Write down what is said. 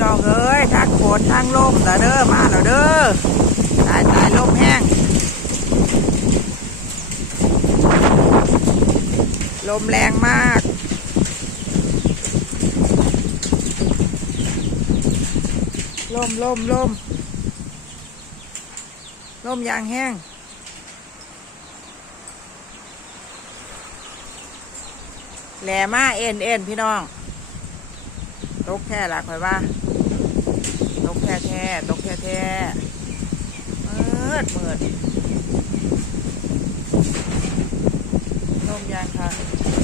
จองเอ้ยทางโขดทางลมแต่เด้อมาแล้วเด้อตายตายลมแห้งลมแรงมากลมลมลมลมยางแห้งแหลมาเอ็นเอ็นพี่น้อง ตกแค่ละคอยว่าตกแค่แท้ตกแค่แท้มืดมืดลมยางค่ะ